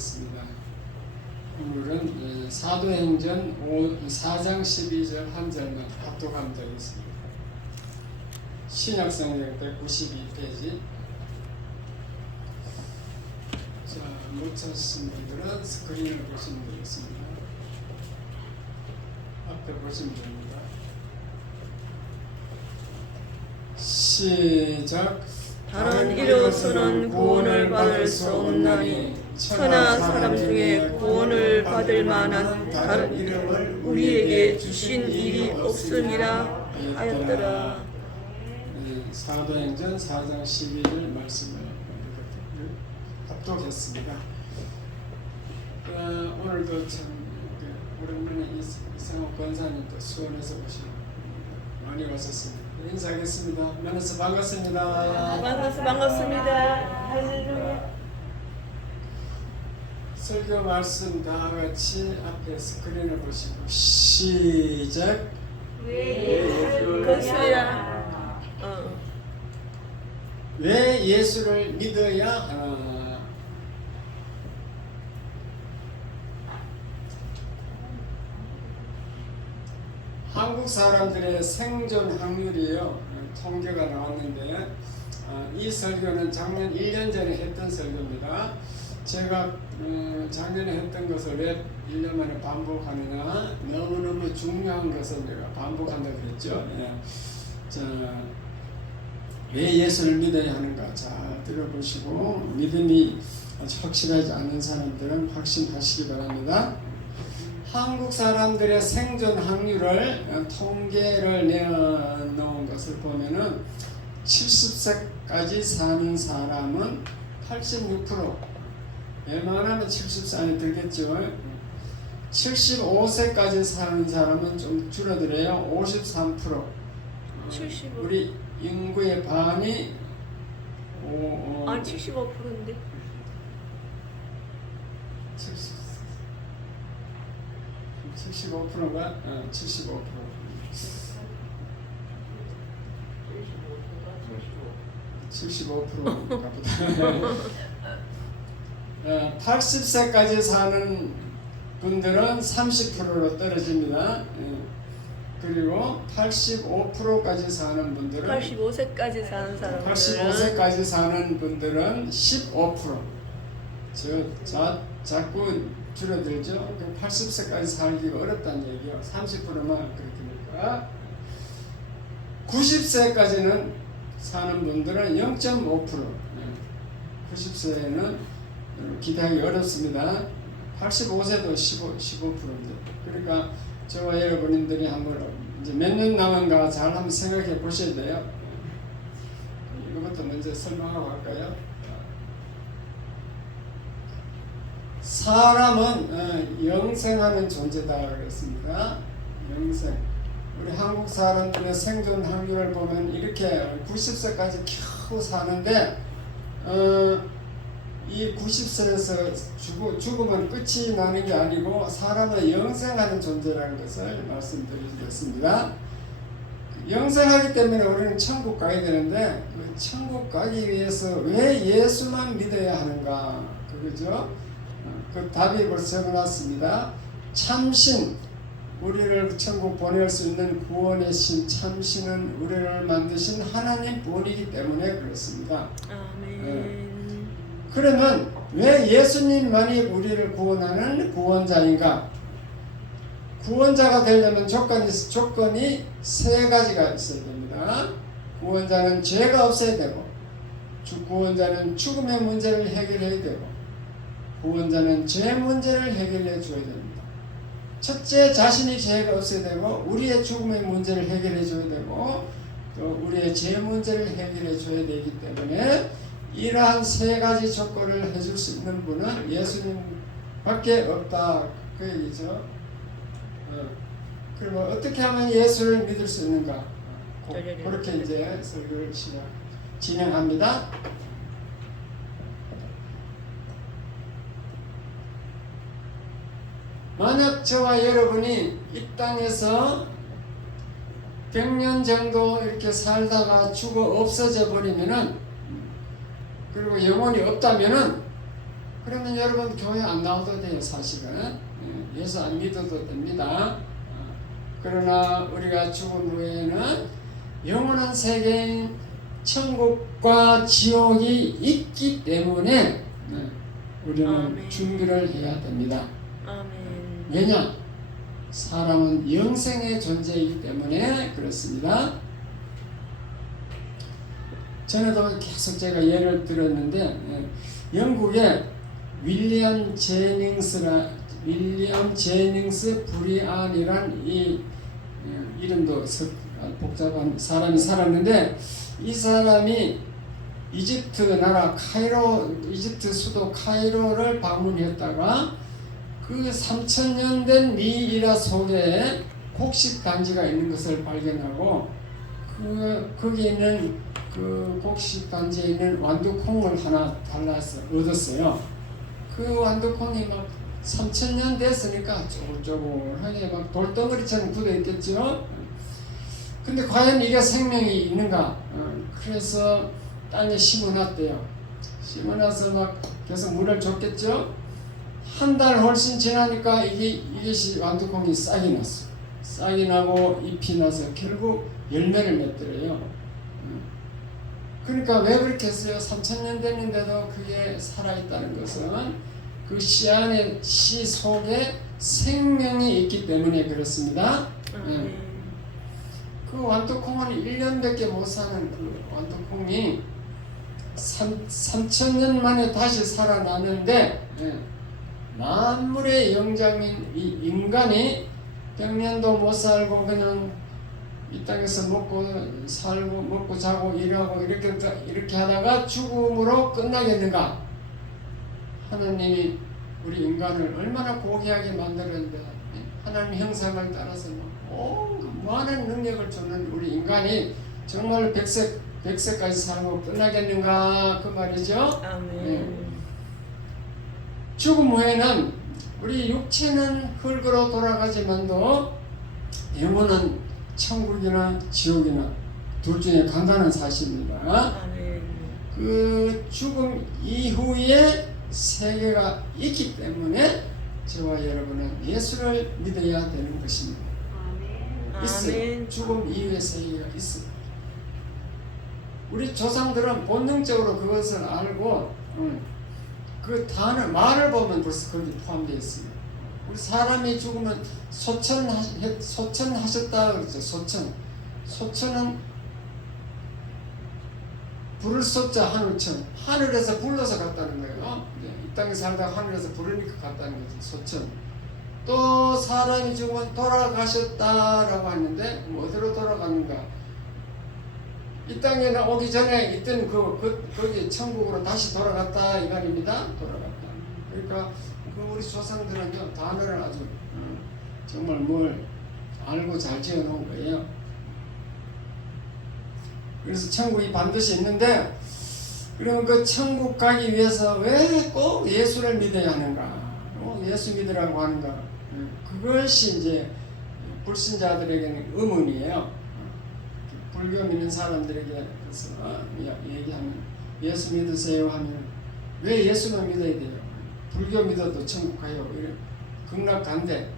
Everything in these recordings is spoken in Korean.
하겠습니다. 오늘은 사도행전 4장 12절 한 절만 합독하면 되겠습니다. 신약성경 192페이지. 자, 못 찾으신 분들은 스크린을 보시면 되겠습니다. 앞에 보시면 됩니다. 시작. 다른 이로서는 구원을 받을 수 없나니 천하 사람 중에 구원을 받을 만한 다른 이름을 우리에게 주신 일이 없음이라 하였더라. 사도행전 4장 12절 말씀을 합독했습니다. 오늘도 참 오랜만에 이상호 권사님도 수원에서 오시고 많이 왔었습니다. 인사하겠습니다. 만나서 반갑습니다. 만나서 반갑습니다. 할렐루야. 설교 말씀 다 같이 앞에 스크린을 보시고 시작. 건수야. 왜 예수를 믿어야 하나? 한국 사람들의 생존 확률이요, 통계가 나왔는데 이 설교는 작년 1년 전에 했던 설교입니다. 제가 작년에 했던 것을 왜 1년 만에 반복하느냐, 너무너무 중요한 것을 내가 반복한다고 그랬죠. 자, 왜 예수를 믿어야 하는가? 잘 들어보시고 믿음이 확실하지 않은 사람들은 확신하시기 바랍니다. 한국 사람들의 생존 확률을 통계를 내놓은 것을 보면은 70세까지 사는 사람은 86%, 웬만하면 70세 안에 들겠죠. 75세까지 사는 사람은 좀 줄어들어요. 53%. 75. 우리 인구의 반이 75%인데. 75%가 75%. 75%인가 보다. 80세까지 사는 분들은 30%로 떨어집니다. 그리고 85%까지 사는 분들은 85세까지 사는 사람들은 85세까지 사는 분들은 15%. 자꾸 줄어들죠. 80세까지 살기가 어렵다는 얘기요. 30%만 그렇게 되니까 90세까지는 사는 분들은 0.5%. 90세는 기대하기 어렵습니다. 85세도 15%인데. 그러니까 저와 여러분들이 한번 이제 몇 년 남은가 잘 한번 생각해 보셔야 돼요. 이것부터 먼저 설명하고 할까요? 사람은 영생하는 존재다 그랬습니다. 영생. 우리 한국 사람들의 생존 확률을 보면 이렇게 90세까지 겨우 사는데 이 90세에서 죽으면 끝이 나는 게 아니고 사람은 영생하는 존재라는 것을 말씀드리겠습니다. 영생하기 때문에 우리는 천국 가야 되는데 그 천국 가기 위해서 왜 예수만 믿어야 하는가? 그거죠? 그 답이 벌써 적어놨습니다. 참신, 우리를 천국 보낼 수 있는 구원의 신 참신은 우리를 만드신 하나님 분이기 때문에 그렇습니다. 아멘. 그러면 왜 예수님만이 우리를 구원하는 구원자인가? 구원자가 되려면 조건이 세 가지가 있어야 됩니다. 구원자는 죄가 없어야 되고, 구원자는 죽음의 문제를 해결해야 되고, 구원자는 죄 문제를 해결해 줘야 됩니다. 첫째, 자신이 죄가 없어야 되고, 우리의 죽음의 문제를 해결해 줘야 되고, 또 우리의 죄 문제를 해결해 줘야 되기 때문에 이러한 세 가지 조건을 해줄 수 있는 분은 예수님밖에 없다 그 얘기죠. 그러면 어떻게 하면 예수를 믿을 수 있는가? 그렇게 이제 설교를 진행합니다. 만약 저와 여러분이 이 땅에서 100년 정도 이렇게 살다가 죽어 없어져 버리면은, 그리고 영혼이 없다면은 그러면 여러분 교회 안 나와도 돼요. 사실은 예수 안 믿어도 됩니다. 그러나 우리가 죽은 후에는 영원한 세계인 천국과 지옥이 있기 때문에 우리는 아멘. 준비를 해야 됩니다. 아멘. 왜냐? 사람은 영생의 존재이기 때문에 그렇습니다. 전에도 계속 제가 예를 들었는데 영국의 윌리엄 제닝스 브리안이란 이 이름도 복잡한 사람이 살았는데, 이 사람이 이집트 나라 이집트 수도 카이로를 방문했다가 그 3000년 된 미이라 속에 곡식 단지가 있는 것을 발견하고 거기에 있는 그 곡식 단지에 있는 완두콩을 하나 달라서 얻었어요. 그 완두콩이 막 3000년 됐으니까 쪼글쪼글하게 막 돌덩어리처럼 굳어 있겠죠. 근데 과연 이게 생명이 있는가? 그래서 땅에 심어놨대요. 심어놔서 막 계속 물을 줬겠죠. 한 달 훨씬 지나니까 이것이 완두콩이 싹이 났어. 싹이 나고 잎이 나서 결국 열매를 맺더래요. 그러니까 왜 그렇게 했어요? 3000년 됐는데도 그게 살아있다는 것은 그 씨 속에 생명이 있기 때문에 그렇습니다. 그 완두콩은 1년밖에 못 사는 그 완두콩이 3000년 만에 다시 살아나는데, 만물의 영장인 이 인간이 100년도 못 살고 그냥 이 땅에서 먹고 살고 먹고 자고 일하고 이렇게 하다가 죽음으로 끝나겠는가? 하나님이 우리 인간을 얼마나 고귀하게 만들었는데, 하나님 형상을 따라서 무한한 능력을 주는 우리 인간이 정말 100세까지 살고 끝나겠는가? 그 말이죠. 아멘. 죽음 후에는 우리 육체는 흙으로 돌아가지만도 영혼은 천국이나 지옥이나 둘 중에 간다는 사실입니다. 아멘. 그 죽음 이후에 세계가 있기 때문에 저와 여러분은 예수를 믿어야 되는 것입니다. 있어요. 아멘. 죽음 이후의 세계가 있습니다. 우리 조상들은 본능적으로 그것을 알고 그 단어 말을 보면 벌써 거기 포함되어 있습니다. 우리 사람이 죽으면 소천하셨다 그러죠. 소천은 불을 쏟자 하늘천, 하늘에서 불러서 갔다는 거예요. 이 땅에 살다가 하늘에서 부르니까 갔다는 거죠. 소천. 또 사람이 죽으면 돌아가셨다라고 하는데 어디로 돌아가는가? 이 땅에 오기 전에 있던 거기 천국으로 다시 돌아갔다 이 말입니다. 돌아갔다. 그러니까 우리 조상들은요 단어를 아주 정말 뭘 알고 잘 지어놓은 거예요. 그래서 천국이 반드시 있는데, 그러면 그 천국 가기 위해서 왜 꼭 예수를 믿어야 하는가? 예수 믿으라고 하는가? 그것이 이제 불신자들에게는 의문이에요. 불교 믿는 사람들에게 그래서 얘기하면 예수 믿으세요 하면 왜 예수만 믿어야 돼요? 불교 믿어도 천국 가요. 극락간대.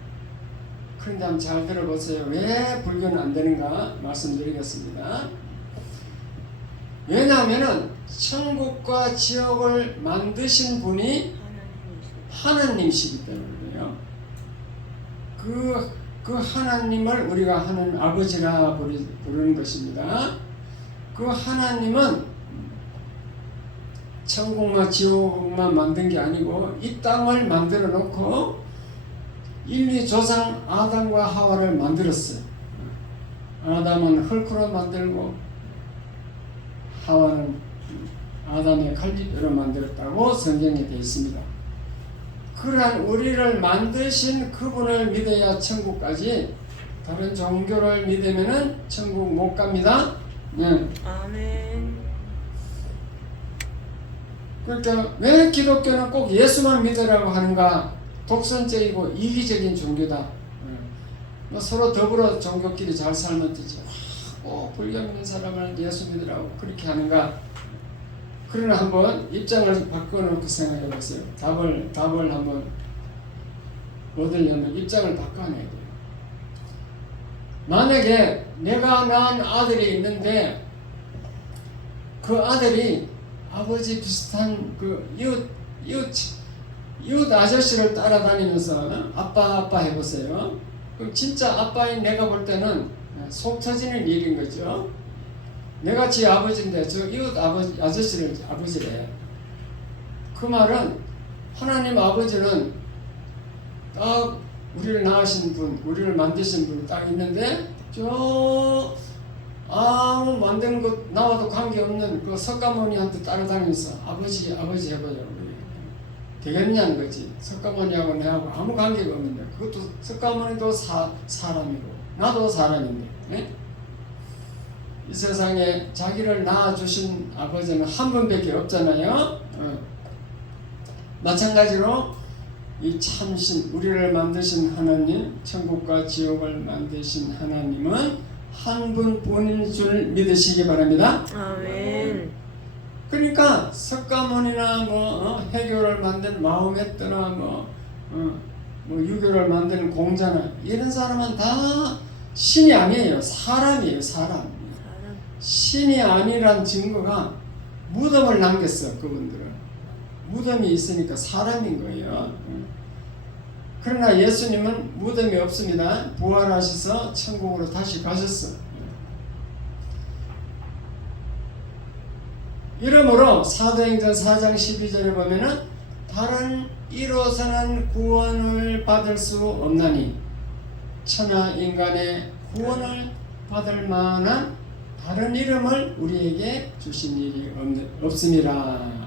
그런데 한번 잘 들어보세요. 왜 불교는 안 되는가 말씀드리겠습니다. 왜냐하면 천국과 지옥을 만드신 분이 하나님이시기 때문이에요. 그 하나님을 우리가 하는 아버지라 부르는 것입니다. 그 하나님은 천국과 지옥만 만든 게 아니고 이 땅을 만들어 놓고 인류 조상 아담과 하와를 만들었어요. 아담은 흙으로 만들고 하와는 아담의 칼집으로 만들었다고 성경에 되어 있습니다. 그러한 우리를 만드신 그분을 믿어야 천국까지, 다른 종교를 믿으면은 천국 못 갑니다. 아멘. 그러니까 왜 기독교는 꼭 예수만 믿으라고 하는가? 독선적이고 이기적인 종교다. 서로 더불어 종교끼리 잘 살면 되지. 꼭 불교 믿는 사람을 예수 믿으라고 그렇게 하는가? 그러나 한번 입장을 바꿔놓고 생각해 보세요. 답을 한번 얻으려면 입장을 바꿔내야 돼요. 만약에 내가 낳은 아들이 있는데 그 아들이 아버지 비슷한 그 이웃 아저씨를 따라다니면서 아빠 해보세요. 그럼 진짜 아빠인 내가 볼 때는 속 터지는 일인 거죠. 내가 지 아버지인데 저 이웃 아저씨를 아버지래. 그 말은 하나님 아버지는 딱 우리를 낳으신 분, 우리를 만드신 분 딱 있는데 저 아무 만드는 것 나와도 관계없는 그 석가모니한테 따라다니면서 아버지 해보자고 되겠냐는 거지. 석가모니하고 내하고 아무 관계가 없는데 그것도 석가모니도 사람이고 나도 사람인데 이 세상에 자기를 낳아주신 아버지는 한 분밖에 없잖아요. 마찬가지로 이 참신 우리를 만드신 하나님, 천국과 지옥을 만드신 하나님은 한 분뿐인 줄 믿으시기 바랍니다. 아멘. 그러니까 석가모니나 해교를 만든 마호메트나 유교를 만드는 공자나 이런 사람은 다 신이 아니에요. 사람이에요. 사람. 신이 아니란 증거가 무덤을 남겼어. 그분들은 무덤이 있으니까 사람인 거예요. 그러나 예수님은 무덤이 없습니다. 부활하셔서 천국으로 다시 가셨어. 이러므로 사도행전 4장 12절에 보면은 다른 이로서는 구원을 받을 수 없나니 천하 인간의 구원을 받을 만한 다른 이름을 우리에게 주신 일이 없습니다.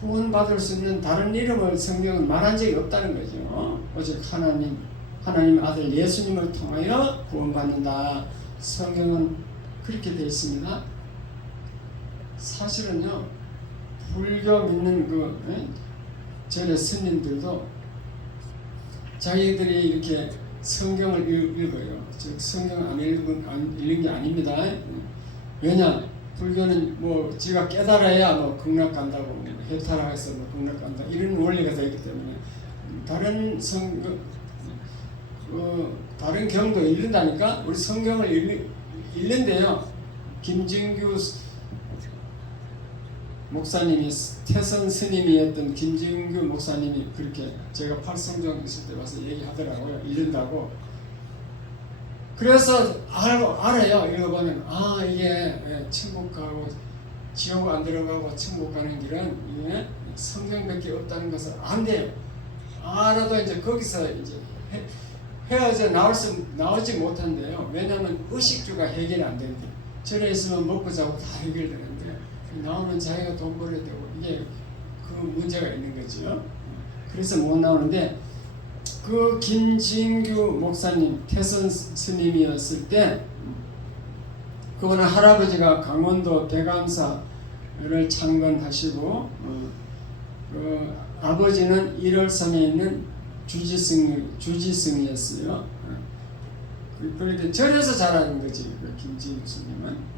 구원받을 수 있는 다른 이름을 성경은 말한 적이 없다는 거죠. 오직 하나님 아들 예수님을 통하여 구원받는다. 성경은 그렇게 되어 있습니다. 사실은요, 불교 믿는 절의 스님들도 자기들이 이렇게 성경을 읽어요. 즉 성경을 안 읽은 게 아닙니다. 왜냐? 불교는 지가 깨달아야 극락 간다고 해탈해서 극락 간다 이런 원리가 되기 때문에 다른 경도 읽는다니까. 우리 성경을 읽는데요. 김진규 목사님이 태선 스님이었던 김진규 목사님이 그렇게 제가 팔성정 있을 때 와서 얘기하더라고요. 읽는다고. 그래서 알아요. 읽어보면 이게 천국 가고 지옥 안 들어가고 천국 가는 길은 이게 성경밖에 없다는 것을 안돼요. 알아도 이제 거기서 이제 헤어져 나오지 못한대요. 왜냐하면 의식주가 해결이 안 된대. 절에 있으면 먹고 자고 다 해결되는데 나오면 자기가 돈 벌어야 되고 이게 그 문제가 있는 거죠. 그래서 못 나오는데 그 김진규 목사님 태선 스님이었을 때 그분은 할아버지가 강원도 대감사를 창건하시고 그 아버지는 1월섬에 있는 주지승이었어요. 그런데 절에서 자라는 거지. 그 김진규 스님은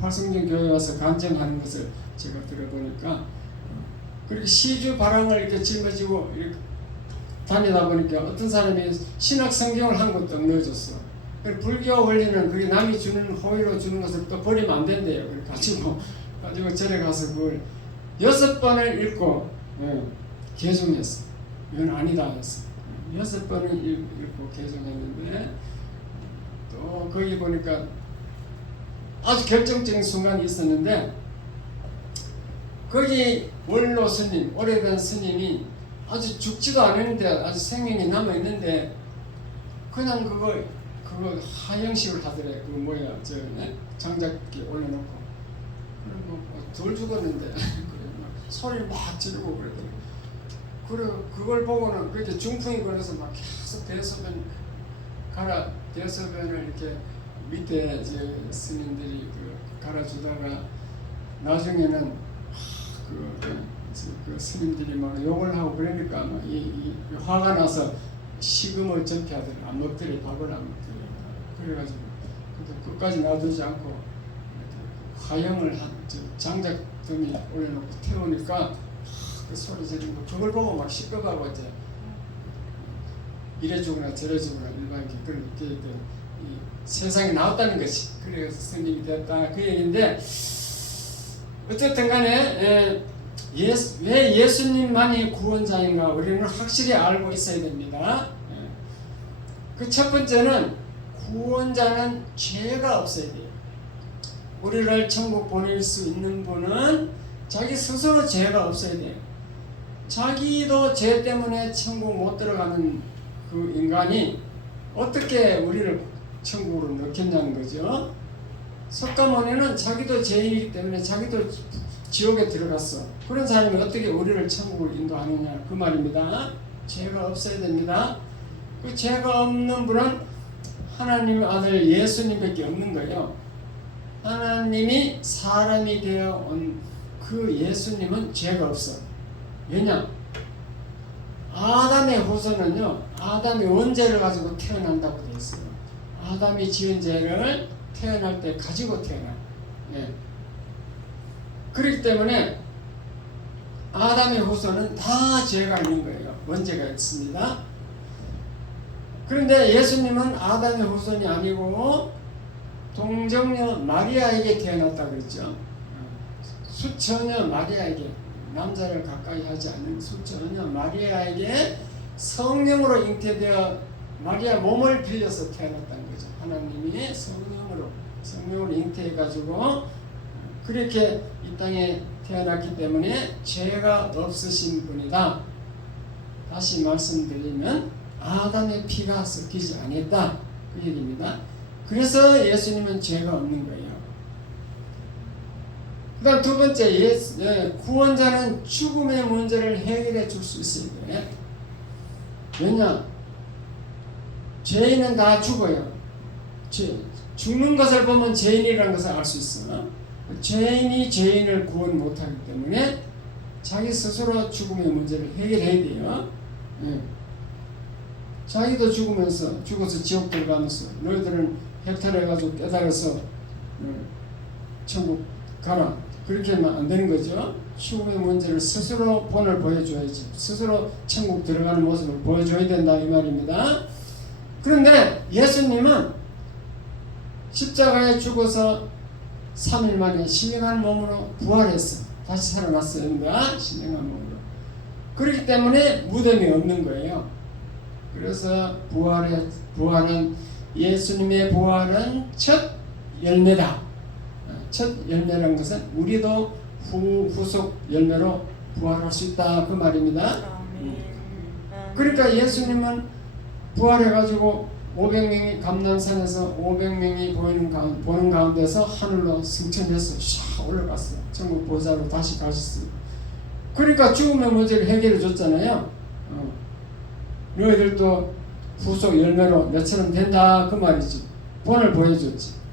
팔성정 교회 와서 간증하는 것을 제가 들어보니까 그렇게 시주 바람을 이렇게 짊어지고 이렇게 다니다 보니까 어떤 사람이 신학 성경을 한 것도 넣어줬어. 불교 원리는 그게 남이 주는 호의로 주는 것을 또 버리면 안 된대요. 그래 가지고 절에 가서 그걸 6번을 읽고 개종했어. 이건 아니다 했어. 6번을 읽고 개종했는데 또 거기 보니까 아주 결정적인 순간이 있었는데 거기 원로 스님, 오래된 스님이 아주 죽지도 않았는데 아주 생명이 남아있는데 그냥 그거 하형식을 하더래. 장작기 올려놓고 그리고 덜 죽었는데 소리를 막 지르고 그러더래. 그리고 그걸 보고는 그렇게 중풍이 걸려서 막 계속 대소변을 이렇게 밑에 이제 스님들이 갈아주다가 나중에는 그 스님들이 막 욕을 하고 그러니까 막 화가 나서 식음을 전폐하더래. 안 먹더래. 밥을 안 먹더래. 그래가지고 끝까지 놔두지 않고 화형을 장작더미 올려놓고 태우니까 그 소리 지르는 거 그걸 보고 막 시끄러워 이제 이래 주거나 저래 주거나 일반인이 그런 게 세상에 나왔다는 것이 그래서 스님이 되었다 그 얘기인데 어쨌든 간에 왜 예수님만이 구원자인가 우리는 확실히 알고 있어야 됩니다. 그 첫 번째는 구원자는 죄가 없어야 돼요. 우리를 천국 보낼 수 있는 분은 자기 스스로 죄가 없어야 돼요. 자기도 죄 때문에 천국 못 들어가는 그 인간이 어떻게 우리를 천국으로 넣겠냐는 거죠. 석가모니는 자기도 죄인이기 때문에 자기도 지옥에 들어갔어. 그런 사람이 어떻게 우리를 천국으로 인도하느냐 그 말입니다. 죄가 없어야 됩니다. 그 죄가 없는 분은 하나님의 아들 예수님밖에 없는 거예요. 하나님이 사람이 되어 온 그 예수님은 죄가 없어. 왜냐? 아담의 후손은요, 아담이 원죄를 가지고 태어난다고 되어 있어요. 아담이 지은 죄를 태어날 때 가지고 태어나요. 예. 그렇기 때문에 아담의 후손은 다 죄가 있는 거예요. 원죄가 있습니다. 그런데 예수님은 아담의 후손이 아니고 동정녀 마리아에게 태어났다고 그랬죠. 수처녀 마리아에게, 남자를 가까이 하지 않는 수처녀 마리아에게 성령으로 잉태되어 마리아 몸을 빌려서 태어났다는 거죠. 하나님이 성령으로 잉태해가지고 그렇게 이 땅에 태어났기 때문에 죄가 없으신 분이다. 다시 말씀드리면 아담의 피가 섞이지 않았다 그 얘기입니다. 그래서 예수님은 죄가 없는 거예요. 그 다음 두 번째, 구원자는 죽음의 문제를 해결해 줄 수 있어야 돼요. 왜냐? 죄인은 다 죽어요. 죽는 것을 보면 죄인이라는 것을 알 수 있어. 죄인이 죄인을 구원 못하기 때문에 자기 스스로 죽음의 문제를 해결해야 돼요. 자기도 죽어서 지옥 들어가면서 너희들은 해탈해가지고 깨달아서 천국 가라. 그렇게 하면 안 되는 거죠. 죽음의 문제를 스스로 본을 보여줘야지. 스스로 천국 들어가는 모습을 보여줘야 된다 이 말입니다. 그런데 예수님은 십자가에 죽어서 3일 만에 신령한 몸으로 부활했어. 다시 살아났습니다. 신령한 몸으로. 그렇기 때문에 무덤이 없는 거예요. 그래서 부활은 예수님의 부활은 첫 열매다. 첫 열매라는 것은 우리도 후속 열매로 부활할 수 있다 그 말입니다. 그러니까 예수님은 부활해가지고 500명이 감람산에서 500명이 보는 가운데서 하늘로 승천해서 샥 올라갔어요. 천국 보좌로 다시 가셨어요. 그러니까 죽음의 문제를 해결해 줬잖아요. 너희들도 후속 열매로 너처럼 된다 그 말이지. 본을 보여줬지.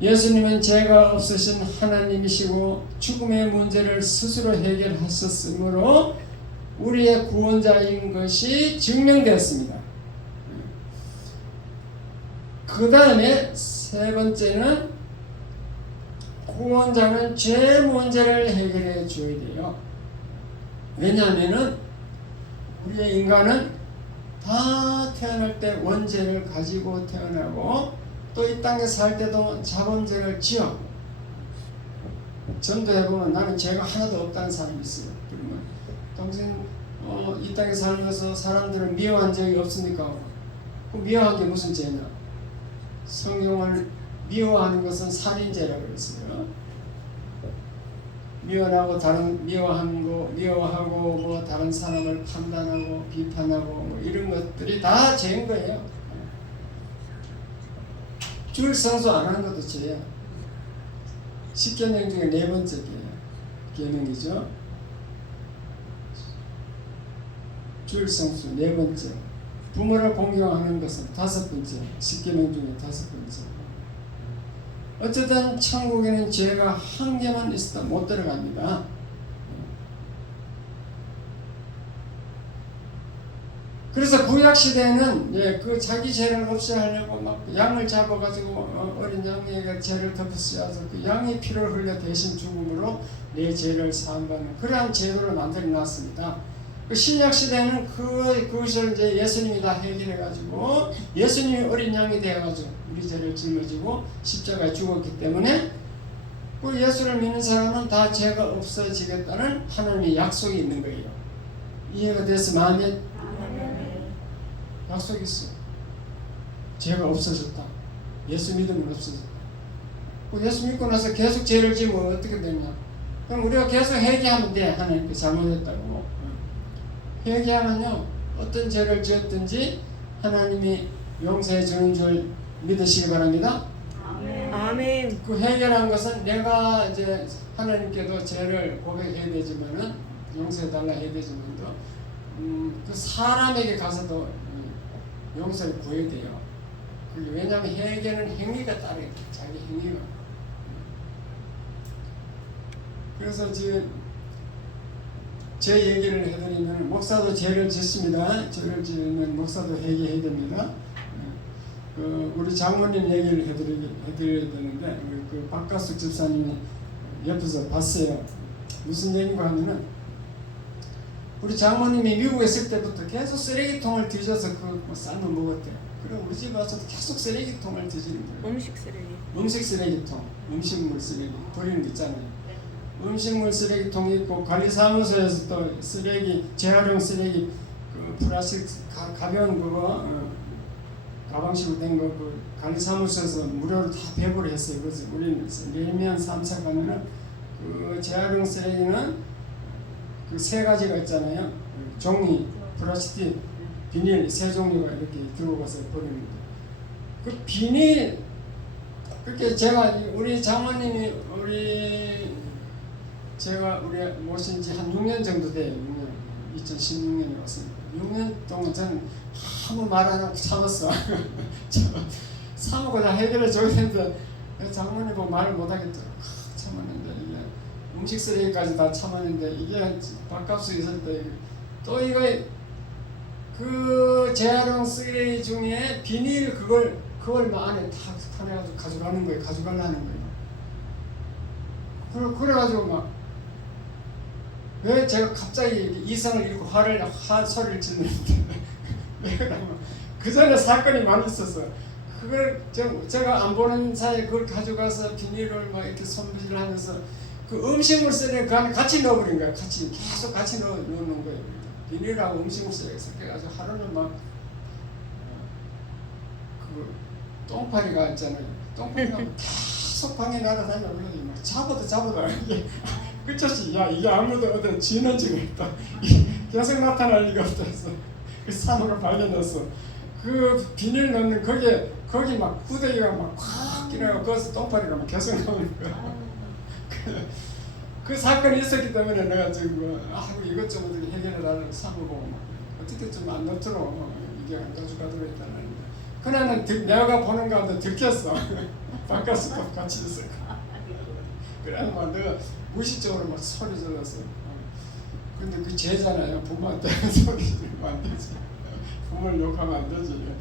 예수님은 죄가 없으신 하나님이시고 죽음의 문제를 스스로 해결하셨으므로 우리의 구원자인 것이 증명되었습니다. 그 다음에 세 번째는 구원자는 죄 문제를 해결해 줘야 돼요. 왜냐하면은 우리의 인간은 다 태어날 때 원죄를 가지고 태어나고 또 이 땅에 살 때도 자범죄를 지어. 전도해보면 나는 죄가 하나도 없다는 사람이 있어요. 그러면 당신 이 땅에 살면서 사람들을 미워한 적이 없으니까 그 미워한 게 무슨 죄냐? 성경을 미워하는 것은 살인죄라고 그랬어요. 미워하고 뭐 다른 사람을 판단하고 비판하고 뭐 이런 것들이 다 죄인 거예요. 주일 성수 안 하는 것도 죄야. 10계명 중에 네 번째 계명이죠. 주일 성수 네 번째. 부모를 공경하는 것은 다섯 번째. 10계명 중에 다섯 번째. 어쨌든 천국에는 죄가 한 개만 있어도 못 들어갑니다. 그래서 구약 시대에는 그 자기 죄를 없애하려고 막 양을 잡아가지고 어린 양에게 죄를 덮으셔서 그 양의 피를 흘려 대신 죽음으로 내 죄를 사함받는 그러한 제도를 만들어 놨습니다. 그 신약 시대에는 그것을 이제 예수님이 다 해결해가지고 예수님이 어린 양이 되어가지고 우리 죄를 짊어지고 십자가에 죽었기 때문에 그 예수를 믿는 사람은 다 죄가 없어지겠다는 하나님의 약속이 있는 거예요. 이해가 돼서 마음에 약속이 있어. 죄가 없어졌다. 예수 믿으면 없어졌다. 예수 믿고 나서 계속 죄를 지으면 어떻게 되냐? 그럼 우리가 계속 회개하면 돼. 하나님께 잘못했다고. 회개하면요, 어떤 죄를 지었든지 하나님이 용서해 주는 줄 믿으시기 바랍니다. 아멘. 그 회개라는 것은 내가 이제 하나님께도 죄를 고백해야 되지만은 용서해 달라 해야 되지만도 그 사람에게 가서도 용서를 구해야 돼요. 왜냐하면 회개는 행위가 따르게 돼. 자기 행위가. 그래서 지금 제 얘기를 해드리면 목사도 죄를 짓습니다. 죄를 지으면 목사도 회개해야 됩니다. 우리 장모님 얘기를 해드려야 되는데 그 박가숙 집사님이 옆에서 봤어요. 무슨 얘기가 하면은 우리 장모님이 미국에 있을 때부터 계속 쓰레기통을 뒤져서 그 삶을 먹었대요. 그럼 우리 집 와서도 계속 쓰레기통을 뒤지는 거예요. 음식 쓰레기. 음식 쓰레기통, 음식물 쓰레기 버리는 거 있잖아요. 음식물 쓰레기통이 있고 관리사무소에서 또 쓰레기, 재활용 쓰레기, 그 플라스틱 가벼운 그거 가방식으로 된 거 그 관리사무소에서 무료로 다 배부를 했어요. 그래서 우리는 내면 3차 가면은 그 재활용 쓰레기는 그 세 가지가 있잖아요. 종이, 플라스틱, 비닐 세 종류가 이렇게 들고 가서 버리는 거예요. 그 비닐 그렇게 제가 우리 장모님이 제가 우리 모신 지 한 6년 정도 돼요. 6년. 2016년에 왔습니다. 6년 동안 저는 아무 말 안 하고 참았어. 참고 다 해결해 줘야 되는데 장모님 보고 말을 못 하겠더라고. 참았는데 이게 음식 쓰레기까지 다 참았는데 이게 밥값이 있을 때 또 이거 그 재활용 쓰레기 중에 비닐 그걸 안에 다 꺼내가지고 가져가는 거예요. 가져가려는 거예요. 그래가지고 막 왜 제가 갑자기 이성을 잃고 소리를 지르는데 왜 그러면 그 전에 사건이 많이 있었어. 그걸 제가 안 보는 사이에 그걸 가져가서 비닐을 막 이렇게 손질하면서 그 음식물 쓰레기 그 안에 같이 넣어버린 거야. 계속 같이 넣는 거예요. 비닐하고 음식물 쓰레기 섞여가지고 하루는 막 그 똥파리가 있잖아요. 똥파리가 계속 방에 날아다니고 막 잡아도 이게 끝없이 야 이게 아무도 어디 쥐는 지가 있다. 계속 나타날 리가 없다 해서 그 사무가 발견했어. 그 비닐 넣는 거기 막 후대기가 막 콱 끼나고 거기서 똥파리가 막 계속 나오는 거야. 그 사건이 있었기 때문에 내가 지금 이것저것 해결해달라고 사무고 어떻게 좀 안 넣도록 이게 안 가져가도록 했다는 그날은 내가 보는 가운데 들켰어. 바깥에서 같이 있었고 그래서 막 내가 무의식적으로 막 소리 질렀어. 근데 그 죄잖아요. 부모한테 소리 지르면 안 되지. 부모를 욕하면 안 되지.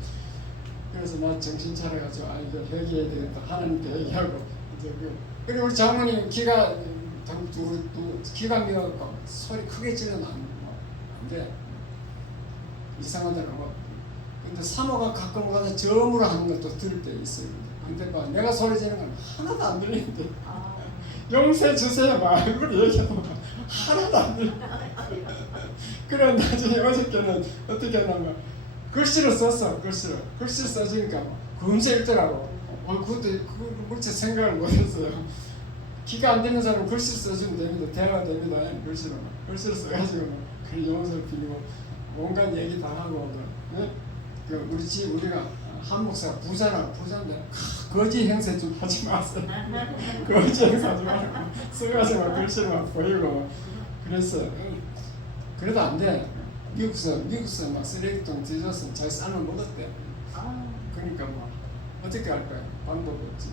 그래서 나 정신 차려가지고 이거 회개해야 되겠다. 하나님께 얘기하고 이제 그리고 우리 장모님 귀가 미워갖고 소리 크게 지르면 안 돼. 이상하더라고. 근데 사모가 가끔 가서 저음으로 하는 것도 들을 때 있어요. 근데 내가 소리 지르는 건 하나도 안 들리는데 용서해 주세요 막 이걸 얘기하면 하나도 안 들려. 그래 나중에 어저께는 어떻게 하냐면 글씨를 썼어. 글씨를 써주니까 금세 읽더라고. 그것도 물체 생각을 못했어요. 귀가 안 되는 사람은 글씨 써주면 됩니다. 대화가 됩니다. 글씨를 써가지고 그 용서를 빌리고 온갖 얘기 다 하고 네? 우리가 한 목사가 부자인데 거지 행세 좀 하지 마세요. 거지 행세 하지 말고 써가지고 글씨를 보이고 그랬어요. 그래도 안 돼. 미국서 막 쓰레기통 뒤져서 자기 쌀을 먹었대. 그러니까 뭐 어떻게 할 거야? 방법이 없지.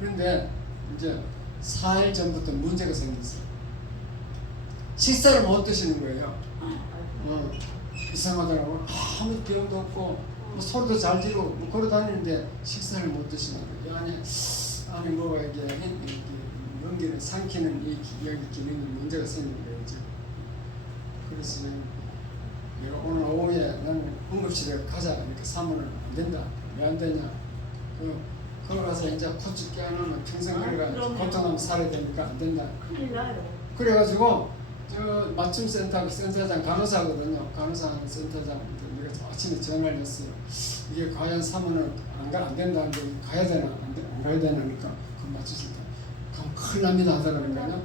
그런데 이제 4일 전부터 문제가 생겼어요. 식사를 못 드시는 거예요. 이상하더라고. 아무 병도 없고 뭐 소리도 잘 지르고 뭐 걸어 다니는데 식사를 못 드시는 거예요. 안에 뭐가 이게 연기를 삼키는 이 여기 기능이 문제가 생긴 거예요. 그래서 내가 오늘 오후에 나는 응급실에 가자. 이렇게 사면은 안 된다. 왜 안 되냐? 거기 가서 이제 코치 깨어놓으면 평생 그래가 고통하면 살아야 되니까 안 된다. 큰일 나요. 그래가지고 저 맞춤센터 센터장 간호사거든요. 간호사 센터장한테 내가 아침에 전화를 했어요. 이게 과연 사면은 안 된다는데 가야 되나 안 가야 되나니까 그 맞춤센터 그럼 큰일 납니다 하더라고요.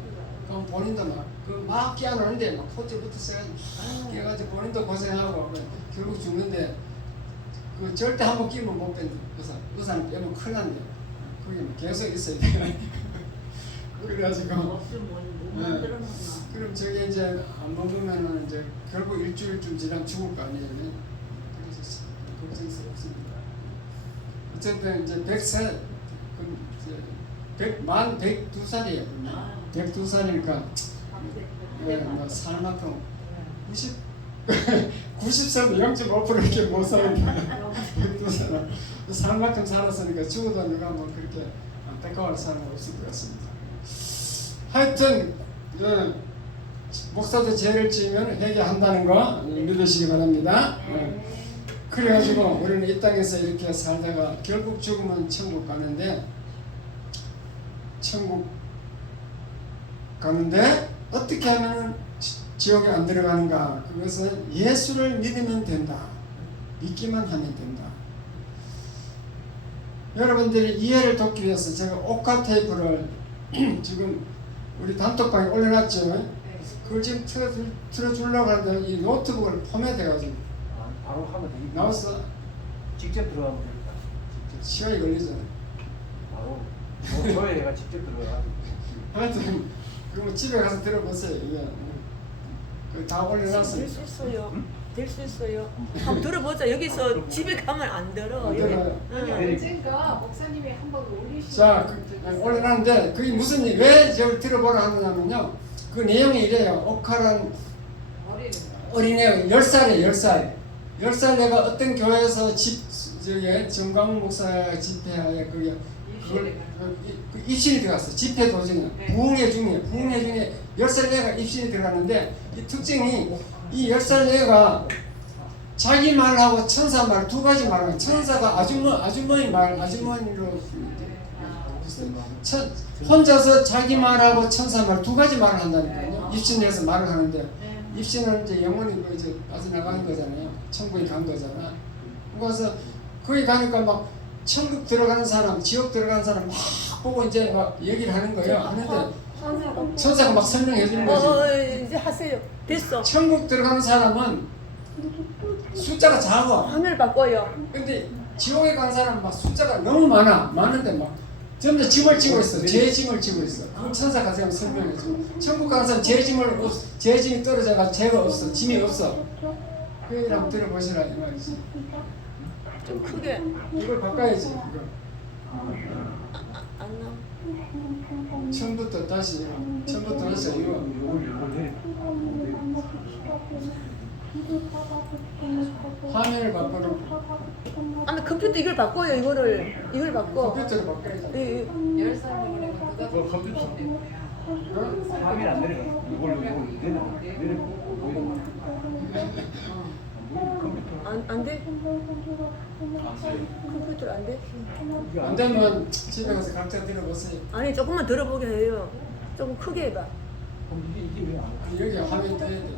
그럼 본인도 막 깨어나는데 막 코치부터 깨가지고 본인도 고생하고 결국 죽는데 그 절대 한번 끼면 못 뺀다. 의사는 빼면 큰일 난대. 거기 계속 있어야 돼. 그래가지고 없으면 못 만들어놨나. 그럼 저게 이제 안 먹으면은 이제 결국 일주일쯤 지나면 죽을 거 아니에요. 그래서 걱정스럽습니다. 어쨌든 이제 100살, 만 102살이에요. 102살이니까 뭐 살 만큼 90살도 0.5% 이렇게 못 사는데 102살은 살 만큼 살았으니까 죽어도 누가 뭐 그렇게 안타까워할 사람은 없을 것 같습니다. 하여튼 목사도 죄를 지으면 회개한다는 거 믿으시기 바랍니다. 그래가지고 우리는 이 땅에서 이렇게 살다가 결국 죽으면 천국 가는데 어떻게 하면 지옥에 안 들어가는가? 그것은 예수를 믿으면 된다. 믿기만 하면 된다. 여러분들이 이해를 돕기 위해서 제가 옥화 테이프를 지금 우리 단톡방에 올려놨죠. 그걸 지금 틀어주려고 하는데 이 노트북을 포맷해가지고 바로 하면 되겠다. 나왔어. 직접 들어가면 되겠다. 시간이 걸리잖아. 바로 저에 내가 직접 들어가가지고. 하여튼 그럼 집에 가서 들어보세요. 이게 다 올려놨어요. 될 수 있어요. 될 수 있어요. 한번 들어보자. 여기서 집에 가면 안 들어. 안 여기. 들어요. 아니 응. 언젠가 목사님이 한번 올리시는. 자, 올려놨는데 그게 무슨 일, 왜 저걸 들어보라 하느냐면요. 그 내용이 이래요. 옥화란 어린애 10살이에요. 10살. 10살 내가 어떤 교회에서 정광훈 목사 집회하에 그걸 입신이 들어갔어. 집회 도중에 부흥회 중에 10살 애가 입신이 들어갔는데 이 특징이 이 10살 애가 자기 말하고 천사 말 두 가지 말을 천사가 아주머니 말 아주머니로 혼자서 자기 말하고 천사 말 두 가지 말을 한다니까요. 입신해서 말을 하는데 입신은 이제 영혼이 이제 빠져나가는 거잖아요. 천국에 간 거잖아. 그래서 거기 가니까 막 천국 들어가는 사람, 지옥 들어가는 사람 막 보고 이제 막 얘기를 하는 거예요. 하는데 천사가 막 설명해 주는 거지. 이제 하세요. 됐어. 천국 들어가는 사람은 숫자가 작아. 하늘 바꿔요. 근데 지옥에 간 사람은 막 숫자가 너무 많은데 막 전부 다 짐을 지고 있어. 죄 짐을 지고 있어. 그럼 천사가 제가 설명해 줘. 천국 가는 사람 죄 짐이 떨어져가 죄가 없어. 짐이 없어. 그 얘기를 한번 들어보시라 이 말이지. 좀 크게. 이걸 바꿔야지. 이거. 안 나. 처음부터 다시 이거. 화면을 바꾸는 아니 컴퓨터 이걸 바꿔요. 이걸 바꿔. 컴퓨터를 바꿔야지. 10살 먹으려면 누가 더 컴퓨터. 때문에. 화면 안 내려가. 이걸 내려 보이는 안 돼? 컴퓨터 안 돼? 안 되면 집에 가서 각자 들어보세요. 아니 조금만 들어보게 해요. 조금 크게 해봐. 이게 왜 안 돼? 여기 화면 떠야 돼.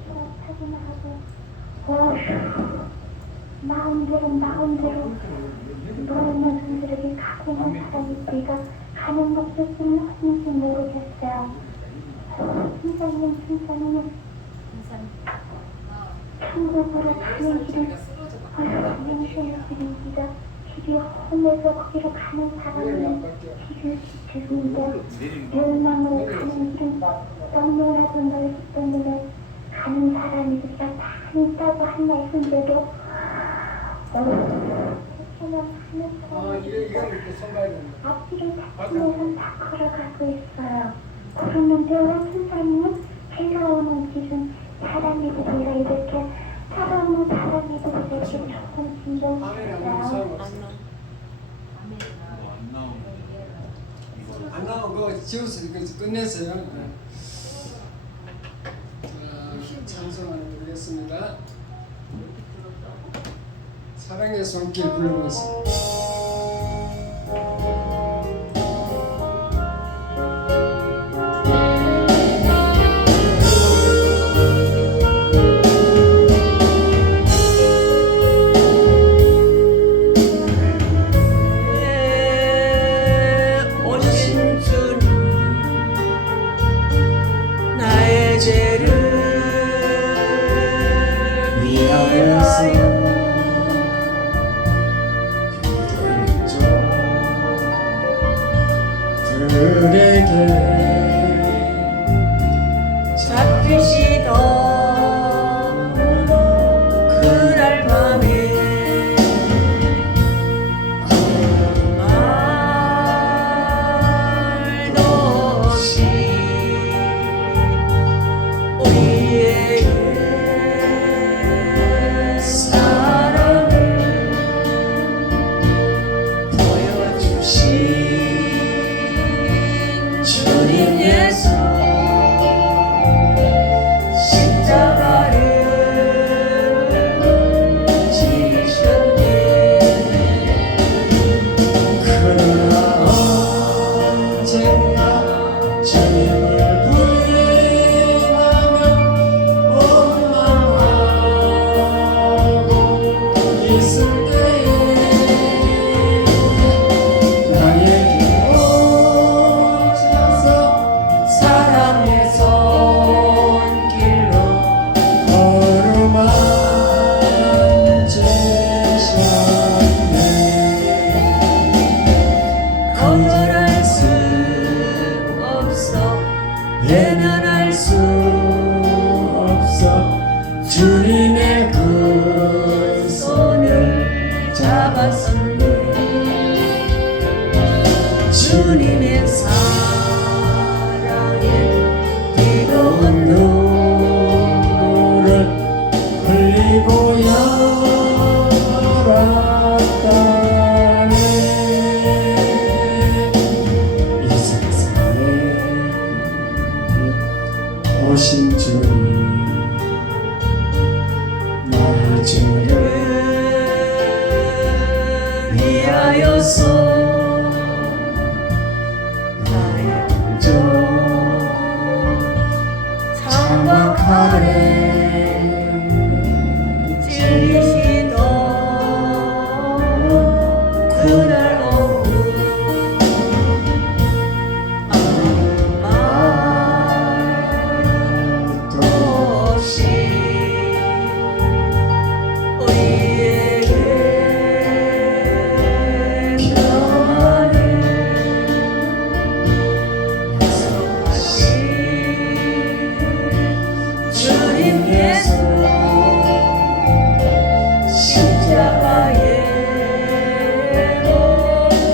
마음대로 너무 손들에게 가고만 사람이 내가 가는 것을 무슨지 모르겠어요. 신사님 천국으로 가는 길은 인생의 길입니다. 길이 험해서 거기로 가는 사람은 길을 지키는데 멸망으로 가는 길은 너무나도 넓기 때문에 가는 사람이 우리가 다 있다고 한 말씀대로 이렇게 손가야 된다. 앞뒤를 닦으면서 다 걸어가고 있어요. 그러는데 왜 천사님은 제가 오는 길은 사람이 우리가 이렇게 사람을 지워서 이거 끝냈어요. 찬송하는 드리겠습니다. 사랑의 손길 부르면서. 오신 주님 나의 죄를 위하여 그에게 잡히시던 그날 밤에 말도 없이 우리에게 사랑을 보여주신 주님 예수 십자가를 지으셨네. 그러나 언젠가 주님을 부인하며 원망하고 있을 때에 나에게 오셔서 사랑의 손길로 어루만지셨네. 거절할 수 없어 외면할 수 없어 주님의 그 손을 잡았었네. 주님의 사랑에 뜨거운 눈물을 흘리고 열었다네. 이 세상에 오신 주님 나의 죄를 위하여서 나의 긍정 장박하네. 찔리시던 그날 오후 아무 말도 없이 우리에게 평안을 약속하신 주님 예수 십자가에 못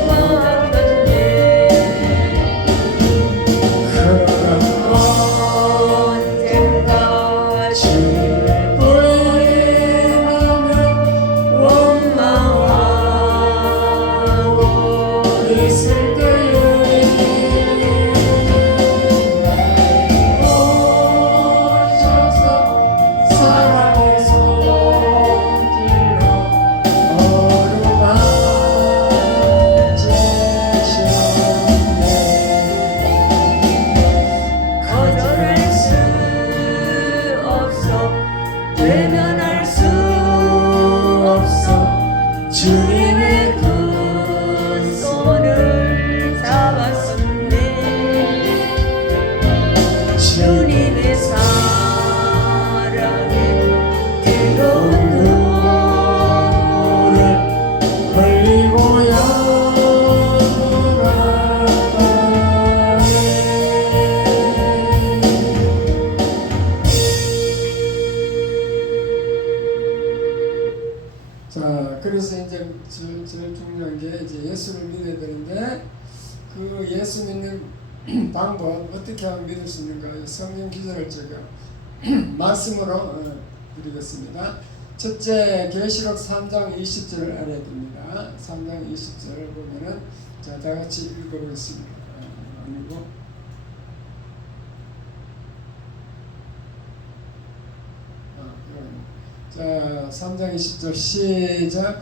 박혔네. 언젠가 주님을 부인하며 원망하고 있을 때에 오셔서 사랑의 손길로 어루만지셨네. 거절할 수 없어 외면할 수 없어 주님의 그 손을 잡았었네. 주님의 사랑에 뜨거운 눈물을 흘리고 열었다네. 자, 그래서 이제 제일 중요한 게 이제 예수를 믿어야 되는데 그 예수 믿는 방법 어떻게 하면 믿을 수 있는가? 성경 기절을 제가 말씀으로 드리겠습니다. 첫째, 계시록 3장 20절을 알아야 됩니다. 3장 20절을 보면은 자, 다 같이 읽어보겠습니다. 아니고 자, 3장 20절 시작.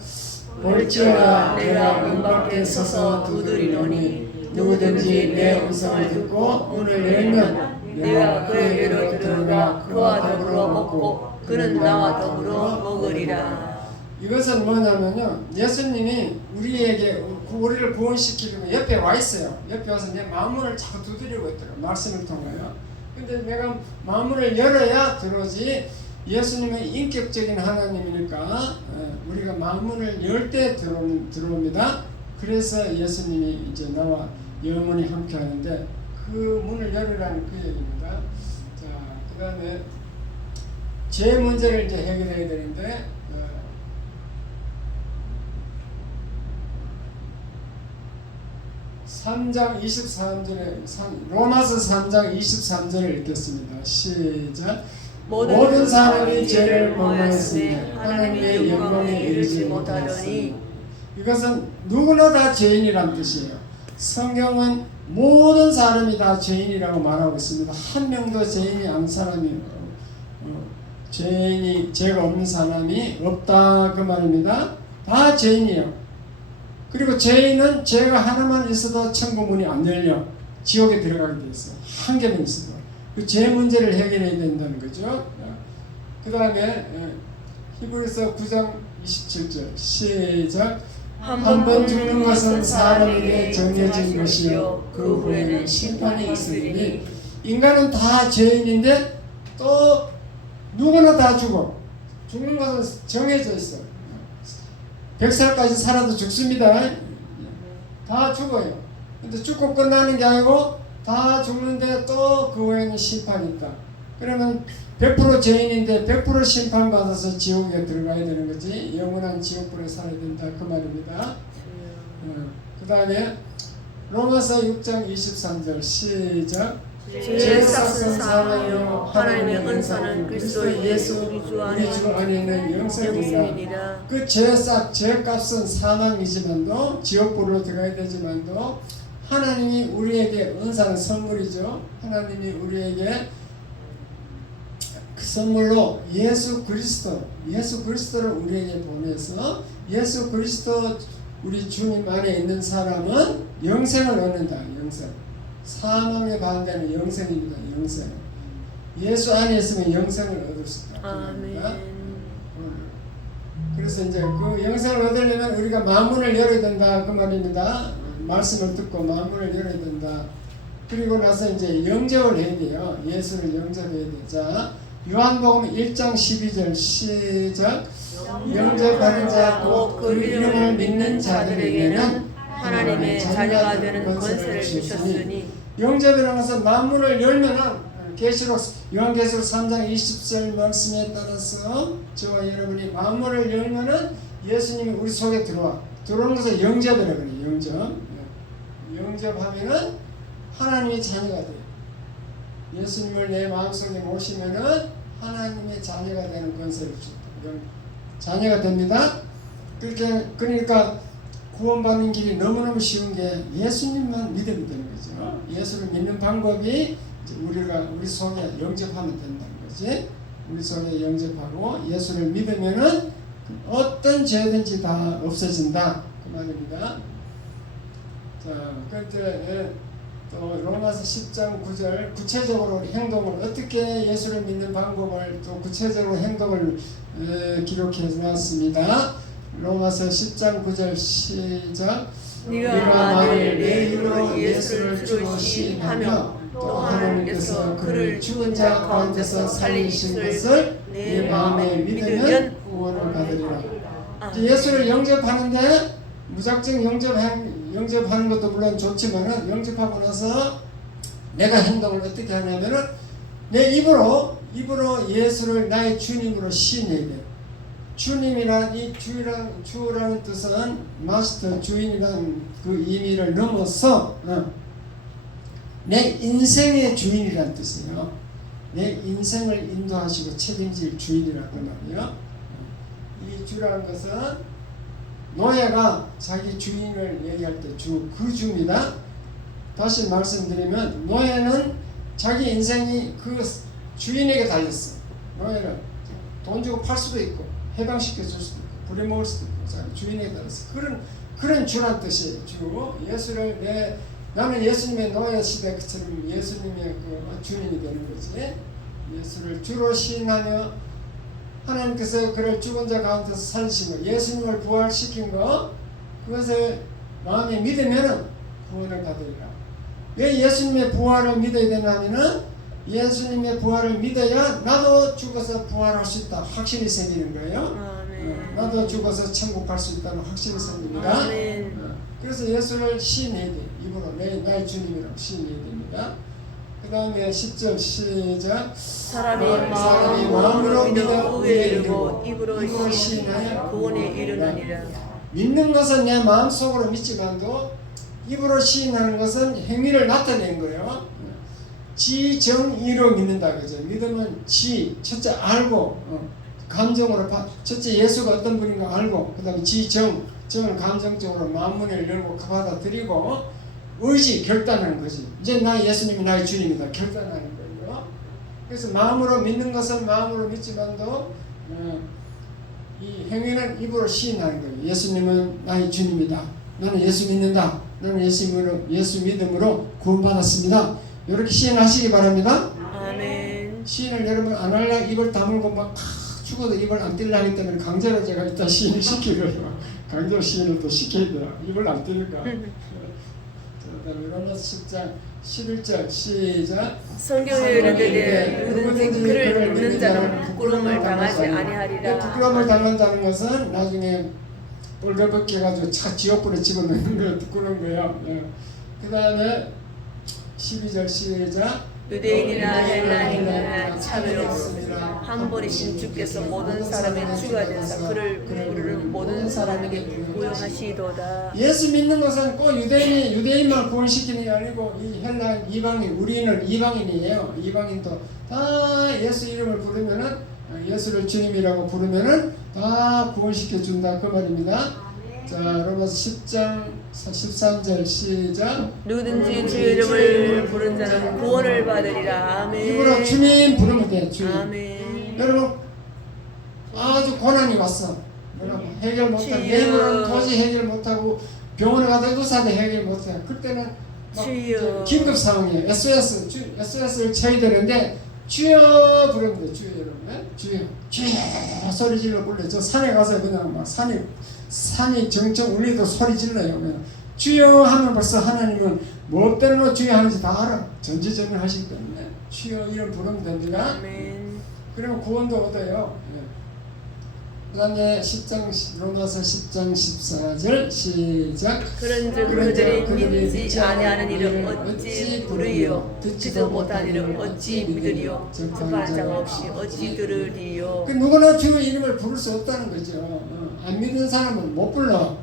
볼지어다 내가 문 밖에 서서 두드리노니 누구든지 내 음성을 듣고 문을 열면 내가 그에게로 들어가 그와 더불어 먹고 그는 나와 더불어 먹으리라. 이것은 뭐냐면요, 예수님이 우리를 구원시키려고 옆에 와 있어요. 옆에 와서 내 마음문을 자꾸 두드리고 있더라고요. 말씀을 통하여. 근데 내가 마음문을 열어야 들어오지. 예수님은 인격적인 하나님이니까 우리가 마음문을 열 때 들어옵니다. 그래서 예수님이 이제 나와 영원히 함께 하는데 그 문을 열으라는 그 얘기입니다. 자, 그 다음에 제 문제를 이제 해결해야 되는데 3장 23절에 로마서 3장 23절을 읽겠습니다. 시작. 모든 사람이 죄를 범하였으니 하나님의 영광에 이르지 못하더니. 이것은 누구나 다 죄인이란 뜻이에요. 성경은 모든 사람이 다 죄인이라고 말하고 있습니다. 한 명도 죄인이 아닌 사람이 죄가 없는 사람이 없다 그 말입니다. 다 죄인이에요. 그리고 죄인은 죄가 하나만 있어도 천국 문이 안 열려 지옥에 들어가게 돼 있어요. 한 개만 있어도. 그 죄 문제를 해결해야 된다는 거죠. 그 다음에 히브리서 9장 27절 시작. 한 번 죽는 것은 사람에게 정해진 것이요 그 후에는 심판이 있으니. 인간은 다 죄인인데 또 누구나 다 죽어. 죽는 것은 정해져 있어. 100살까지 살아도 죽습니다. 다 죽어요. 근데 죽고 끝나는 게 아니고 다 죽는데 또 그 후에는 심판이 있다. 그러면 100% 죄인인데 100% 심판받아서 지옥에 들어가야 되는 거지. 영원한 지옥불에 살아야 된다 그 말입니다. 그 다음에 로마서 6장 23절 시작. 죄 싹은 사하여 하나님의 은사는 그리스도 예수 우리 주 안에 있는 영생이니라. 그 죄값은 사망이지만도 지옥불로 들어가야 되지만도 하나님이 우리에게 은사는 선물이죠. 하나님이 우리에게 그 선물로 예수 그리스도를 우리에게 보내서 예수 그리스도 우리 주님 안에 있는 사람은 영생을 얻는다. 영생. 사망의 반대는 영생입니다. 영생. 예수 안에 있으면 영생을 얻을 수 있다. 아멘. 그래서 이제 그 영생을 얻으려면 우리가 마음문을 열어야 된다 그 말입니다. 말씀을 듣고 마음문을 열어야 된다. 그리고 나서 이제 영접을 해야 돼요. 예수를 영접해야 돼. 자, 요한복음 1장 12절 시작. 영접하는 자 곧 그 이름을 믿는 자들에게는 하나님의 자녀가 되는 권세를 주셨으니. 영접이라는 것은 만문을 열면은 요한계시록 3장 20절 말씀에 따라서 저와 여러분이 만문을 열면은 예수님이 우리 속에 들어오는 것을 영접이라고 그래요. 영접하면은 하나님의 자녀가 돼요. 예수님을 내 마음속에 모시면은 하나님의 자녀가 되는 권세를 줍니다. 자녀가 됩니다. 그러니까 구원받는 길이 너무너무 쉬운 게 예수님만 믿으면 되는 거죠. 예수를 믿는 방법이 우리 속에 영접하면 된다는 거지. 우리 속에 영접하고 예수를 믿으면은 어떤 죄든지 다 없어진다 그 말입니다. 자, 그때 또 로마서 10장 9절 구체적으로 행동을 어떻게 예수를 믿는 방법을 또 구체적으로 행동을 기록해 놨습니다. 로마서 10장 9절 시작. 네가 만일 내 입으로 예수를 주로 시인하며 또 하나님께서 그를 죽은 자 가운데서 살리신 것을 내 마음에 믿으면 구원을 받으리라. 예수를 영접하는데 무작정 영접하는 것도 물론 좋지만은 영접하고 나서 내가 행동을 어떻게 하냐면은 내 입으로 예수를 나의 주님으로 시인해야 돼. 주님이란 이 주라는 뜻은 마스터 주인이란 그 의미를 넘어서 내 인생의 주인이란 뜻이에요. 내 인생을 인도하시고 책임질 주인이라고 말이에요. 이 주라는 것은 노예가 자기 주인을 얘기할 때 그 주입니다. 다시 말씀드리면 노예는 자기 인생이 그 주인에게 달렸어. 노예는 돈 주고 팔 수도 있고 해방시켜 줄 수도 있고 부려먹을 수도 있고 자기 주인에 따라서 그런 주란 뜻이에요. 주. 예수를 나는 예수님의 노예 시대처럼 예수님의 그 주인이 되는 거지. 예수를 주로 시인하며 하나님께서 그를 죽은 자 가운데서 살리신 거, 예수님을 부활시킨 거, 그것을 마음에 믿으면 구원을 받으리라. 왜 예수님의 부활을 믿어야 되냐 하면은 예수님의 부활을 믿어야 나도 죽어서 부활할 수 있다 확신이 생기는 거예요. 나도 죽어서 천국 갈 수 있다는 확신이 생깁니다. 그래서 예수를 시인해야 돼. 입으로 나의 주님이라고 시인해야 됩니다. 그 다음에 10절 시작. 사람이 마음으로 믿어 의에 이르고 입으로 시인하여 구원에 이르느니라. 믿는 것은 내 마음속으로 믿지만도 입으로 시인하는 것은 행위를 나타낸 거예요. 지정의로 믿는다 그죠. 믿으면 첫째 알고 감정으로 첫째 예수가 어떤 분인가 알고, 그 다음에 정은 감정적으로 마음문을 열고 받아들이고 의지 결단하는 거지. 이제 나 예수님이 나의 주님이다 결단하는 거예요. 그래서 마음으로 믿는 것은 마음으로 믿지만도 이 행위는 입으로 시인하는 거예요. 예수님은 나의 주님이다. 나는 예수 믿는다. 나는 예수 믿음으로 구원받았습니다. 이렇게 시인하시기 바랍니다. 아멘. 시인을 여러분 안 하려 입을 다물고 막 죽어도 입을 안 띨려 하기 때문에 강제로 제가 일단 시인을 시키고요. 강제로 시인을 또 시켜야 돼요. 입을 안 띨니까? 로마서 10장 11절 시작. 성경에 이르되 누구든지 그를 믿는 자는 부끄러움을 당하지 아니하리라. 부끄러움을 당한다는 것은 나중에 벌거벗게 해가지고 지옥불에 집어넣는 거 부끄러운 거예요. 그 다음에 12절 시작. 유대인이나 헬라인이나 차별 없습니다. 한 번이신 주께서 모든 사람의 주가 되사 그를 부르는 모든 사람에게 구원하시도다. 예수 믿는 것은 꼭 유대인만 구원시키는 게 아니고 이 헬라인 이방인 우리는 이방인이에요. 이방인도 다 예수 이름을 부르면은 예수를 주님이라고 부르면은 다 구원시켜 준다 그 말입니다. 자, 로마서 10장 13절 시작. 누구든지 주 이름을 부른 자는 구원을 받으리라. 아멘. 입으로 주님 부르면 돼. 주님. 아멘. 여러분 아주 고난이 왔어. 해결 못하고 내 힘으로는 도저히 해결 못하고 병원에 가도 의사도 해결 못해. 그때는 막 긴급 상황이에요. SOS를 쳐야 되는데 주여 부르면 돼. 주여 여러분. 주여 소리 질러 불러. 저 산에 가서 그냥 막 산이 정청 울리도 소리 질러요. 그냥 주여 하면 벌써 하나님은 뭐 때문에 주여 하는지 다 알아. 전지전능하시기 때문에 주여 이름 부르면 됩니다. 아멘. 그러면 구원도 얻어요. 그 다음에 로마서 10장 14절 시작. 그런즉 그들이 믿지 아니하는 이를 어찌 부르리요? 듣지도 못한 이를 어찌 믿으리요? 접한 자가 없이 어찌 들으리요? 누구나 주의 이름을 부를 수 없다는 거죠. 안 믿는 사람은 못 불러.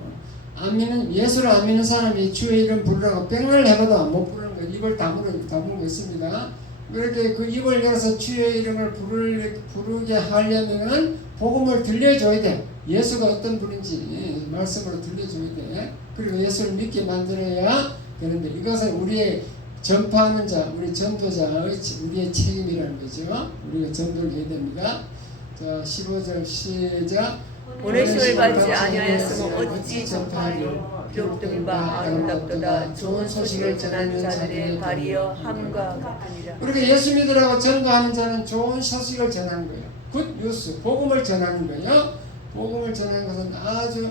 예수를 안 믿는 사람이 주의 이름 부르라고 뺑을 해봐도 못 부르는 거. 입을 다물고 있습니다. 그렇게 그 입을 열어서 주의 이름을 부르게 하려면은 복음을 들려줘야 돼. 예수가 어떤 분인지 말씀으로 들려줘야 돼. 그리고 예수를 믿게 만들어야 되는데 이것은 우리의 전파하는 자, 우리 전도자의 우리의 책임이라는 거죠. 우리가 전도를 해야 됩니다. 자, 15절 시작. 보내심을 받지 아니하였으면 어찌 전파하리요? 기록된 바 아름답도다. 좋은 소식을 전하는 자들의 발이여 함과 같으니라. 우리가 예수 믿으라고 전도하는 자는 좋은 소식을 전하는 거예요. 굿 뉴스, 복음을 전하는 거예요. 복음을 전하는 것은 아주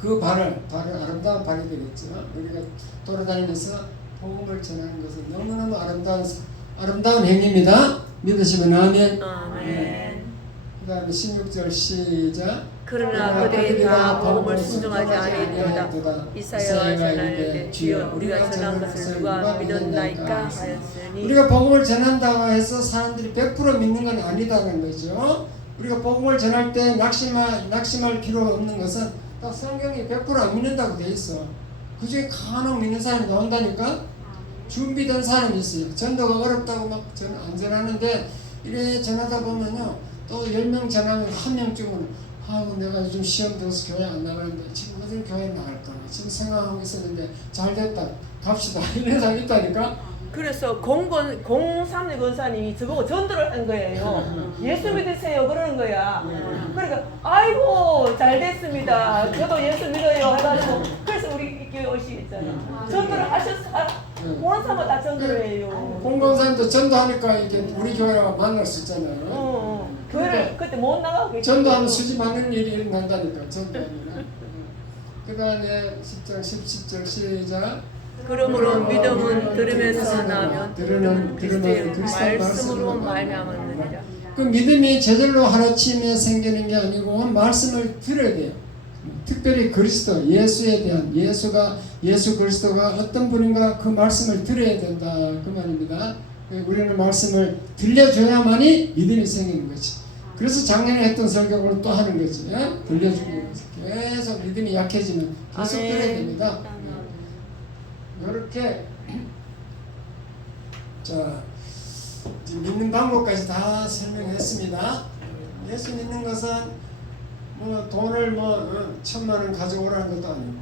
그 발을 아름다운 발이 되겠죠. 우리가 돌아다니면서 복음을 전하는 것은 너무너무 아름다운 행위입니다. 믿으시면 아멘. 아멘. 그 다음에 16절 시작. 그러나 그들이 다 복음을 순종하지 아니하였도다. 이사야가 전하는데 주여 우리가 전한 것을 누가 믿었나이까 하였으니. 우리가 복음을 전한다고 해서 사람들이 100% 믿는 건 아니다는 거죠. 우리가 복음을 전할 때 낙심할 필요가 없는 것은 딱 성경이 100% 안 믿는다고 돼 있어. 그 중에 간혹 믿는 사람이 나온다니까. 준비된 사람이 있어요. 전도가 어렵다고 막 안 전하는데 이래 전하다 보면요, 또 10명 전하면 1명쯤은 내가 요즘 시험 들어서 교회 안 나가는데 지금 어딜 교회 나갈까? 지금 생각하고 있었는데 잘 됐다. 갑시다. 이런 사람이 있다니까. 그래서 공삼리 권사님이 저보고 전도를 한 거예요. 예수 믿으세요 그러는 거야. 그러니까 아이고 잘 됐습니다. 저도 예수 믿어요 해가지고 그래서 우리 교회 오시겠잖아요. 전도를 하셨어. 오는 사람 다 전도를 해요. 공공사님도 전도하니까 이게 우리 교회와 만날 수 있잖아요. 교회를 그때 못 나가고 계셨어요. 전도하면 수지 많은 일이 일어난다니까. 전도하면. 그 다음에 10장 10절 시작. 그러므로 믿음은 들으면서 나면 들으면 그리스도의 그리스도의 말씀으로 말미암았느니라. 그 믿음이 저절로 하루치며 생기는 게 아니고 말씀을 들어야 돼요. 특별히 그리스도 예수에 대한 예수 그리스도가 어떤 분인가 그 말씀을 들어야 된다 그 말입니다. 우리는 말씀을 들려줘야만이 믿음이 생기는 거지. 그래서 작년에 했던 설교를 또 하는 거지. 들려주기 위해서 계속 믿음이 약해지면 계속 들어야 됩니다. 이렇게 자 믿는 방법까지 다 설명했습니다. 예수 믿는 것은 뭐 돈을 1,000만 원 가져오라는 것도 아니고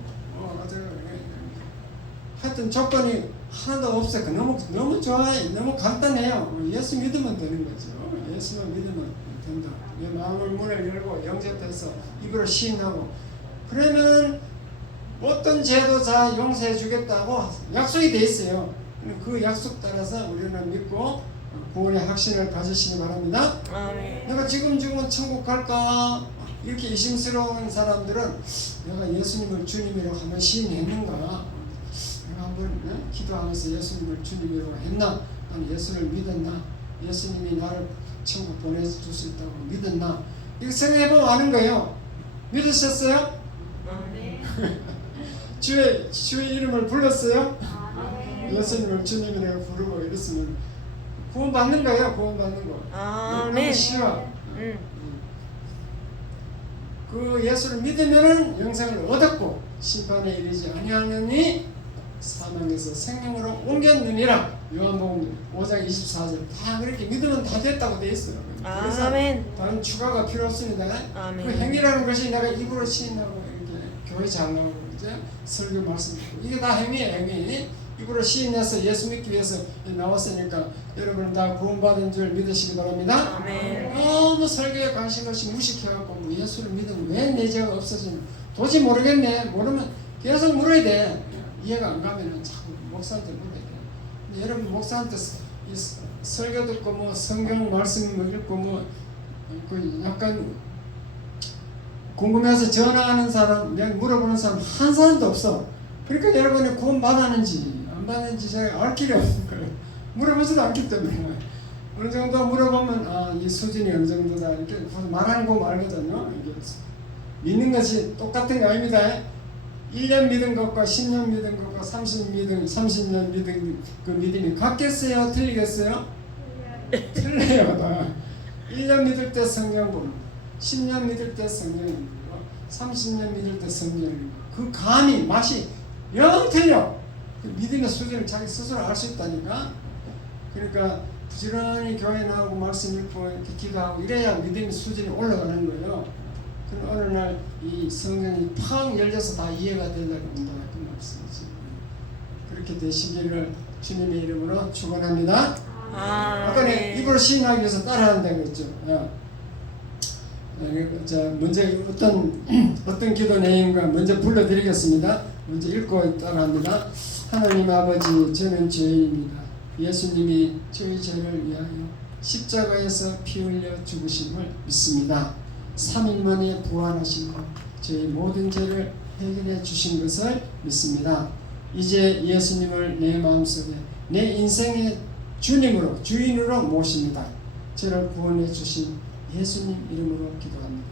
하여튼 조건이 하나도 없어요. 너무 좋아요. 너무 간단해요. 예수 믿으면 되는 거죠. 예수만 믿으면 된다. 내 마음을 문을 열고 영접해서 입으로 시인하고 그러면 어떤 죄도 다 용서해 주겠다고 약속이 돼 있어요. 그 약속 따라서 우리는 믿고 구원의 확신을 가지시기 바랍니다. 아멘. 내가 지금 천국 갈까? 이렇게 의심스러운 사람들은 내가 예수님을 주님이라고 한번 시인했는가? 내가 한번 기도하면서 예수님을 주님이라고 했나? 난 예수를 믿었나? 예수님이 나를 천국 보내줄 수 있다고 믿었나? 이거 생각해보면 아는 거예요. 믿으셨어요? 주의 이름을 불렀어요? 예수님을 주님이라고 부르고 이랬으면 구원 받는 거예요. 구원 받는 거. 아멘. 쉬워. 그 예수를 믿으면은 영생을 얻었고 심판에 이르지 아니하느니 사망에서 생명으로 옮겼느니라. 요한복음 5장 24절 다 그렇게 믿으면 다 됐다고 돼 있어요. 그래서 아멘. 다른 추가가 필요 없습니다. 아멘. 그 행위라는 것이 내가 입으로 시인하고 이렇게 교회 잘 나오고 이제 설교 말씀 듣고 이게 다 행위예요. 행위. 입으로 시인해서 예수 믿기 위해서 나왔으니까 여러분 다 구원받은 줄 믿으시기 바랍니다. 아멘. 너무 설교에 관심 없이 무식해갖고 뭐 예수를 믿으면 왜 내 죄가 없어지는 도저히 모르겠네. 모르면 계속 물어야 돼. 이해가 안 가면은 자꾸 목사한테 물어야 돼. 근데 여러분 목사한테 이 설교 듣고 뭐 성경 말씀 뭐 읽고 그 약간 궁금해서 전화하는 사람, 내가 물어보는 사람 한 사람도 없어. 그러니까 여러분이 구원 받았는지 안 받았는지 제가 알 길이 없는 거예요. 물어보지도 않기 때문에 어느 정도 물어보면 이 수준이 어느 정도다 이렇게 말하는 거 말거든요. 이게 믿는 것이 똑같은 거 아닙니다. 1년 믿은 것과 10년 믿은 것과 30년 믿은 그 믿음이 같겠어요? 틀리겠어요? 틀려요. 다. 1년 믿을 때 성경 보는 10년 믿을 때 성경 읽고 30년 믿을 때 성경 읽고 그 감이 맛이 영 틀려. 그 믿음의 수준을 자기 스스로 알 수 있다니까. 그러니까 부지런히 교회 나오고 말씀 읽고 이렇게 기도하고 이래야 믿음의 수준이 올라가는 거예요. 그럼 어느 날 이 성경이 팡 열려서 다 이해가 된다고 한다. 그 말씀이지. 그렇게 되시기를 주님의 이름으로 축원합니다. 아까 내 입으로 시인하기 위해서 따라한다고 했죠. 자, 먼저 어떤 기도 내용과 먼저 불러드리겠습니다. 먼저 읽고 따라합니다. 하나님 아버지, 저는 죄인입니다. 예수님이 저희 죄를 위하여 십자가에서 피 흘려 죽으심을 믿습니다. 3일 만에 부활하심으로 저희 모든 죄를 해결해 주신 것을 믿습니다. 이제 예수님을 내 마음속에 내 인생의 주님으로 주인으로 모십니다. 저를 구원해 주신 예수님 이름으로 기도합니다.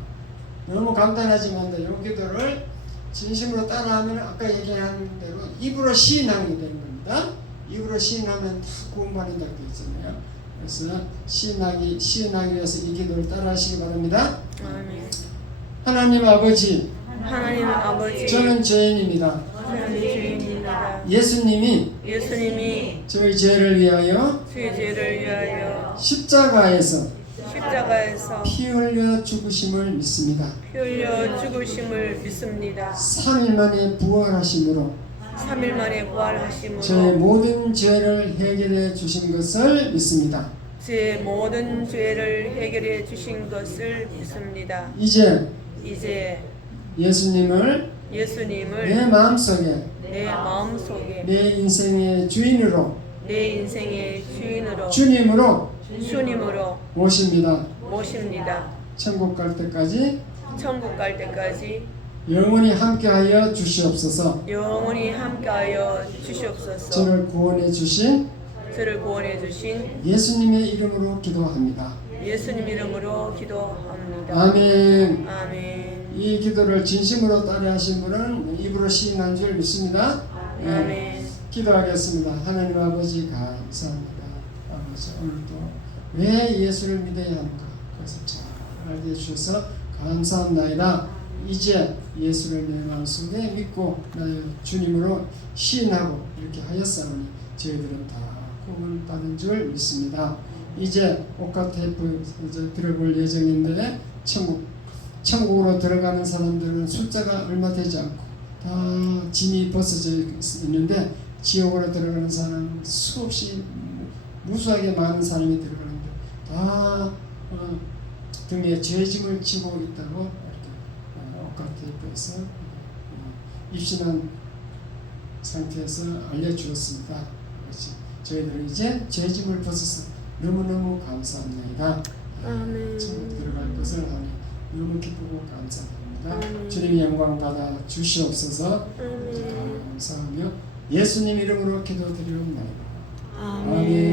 너무 간단하지만 이 기도를 진심으로 따라하면 아까 얘기한 대로 입으로 시인하게 되는 겁니다. 입으로 시인하면 다 구원받는다고 되어 있잖아요. 그래서 시인하기 위해서 이 기도를 따라하시기 바랍니다. 아멘. 하나님 아버지, 저는 죄인입니다. 예수님이 저희 죄를 위하여 십자가에서 피 흘려 죽으심을 믿습니다. 3일 만에 부활하심으로 3일 만에 제 부활하심으로 모든 죄를 해결해 주신 것을 믿습니다. 제 모든 죄를 해결해 주신 것을 믿습니다. 이제 이제 예수님을 예수님을 내 마음속에 내 마음속에 내 인생의 주인으로 내 인생의 주인으로 주님으로 주님으로 모십니다. 모십니다. 천국 갈 때까지 천국 갈 때까지 영원히 함께하여 주시옵소서. 영원히 함께하여 주시옵소서. 저를 구원해 주신 저를 구원해 주신 예수님의 이름으로 기도합니다. 예수님 이름으로 기도합니다. 아멘. 아멘. 이 기도를 진심으로 따라하신 분은 입으로 시인한 줄 믿습니다. 아멘. 기도하겠습니다. 하나님 아버지 감사합니다. 아버지 오늘도 왜 예수를 믿어야 하는가 그것을 잘 알게 해주셔서 감사합니다. 이제 예수를 내 마음속에 믿고 나의 주님으로 시인하고 이렇게 하였사오니 저희들은 다 구원받은 줄 믿습니다. 이제 옥가 테이프 이제 들어볼 예정인데 천국으로 들어가는 사람들은 숫자가 얼마 되지 않고 다 진이 벗어져 있는데 지옥으로 들어가는 사람은 수없이 무수하게 많은 사람이 들어가는데 다 등에 죄짐을 지고 있다고 이렇게 옥가테이프에서 입신한 상태에서 알려주었습니다. 저희들은 이제 죄짐을 벗어서 너무너무 감사합니다. 아멘. 천국 들어갈 것을 하니 너무 기쁘고 감사합니다. 아멘. 주님의 영광 받아 주시옵소서. 아멘. 감사하며 예수님 이름으로 기도드리옵나이다. 아멘. 아멘.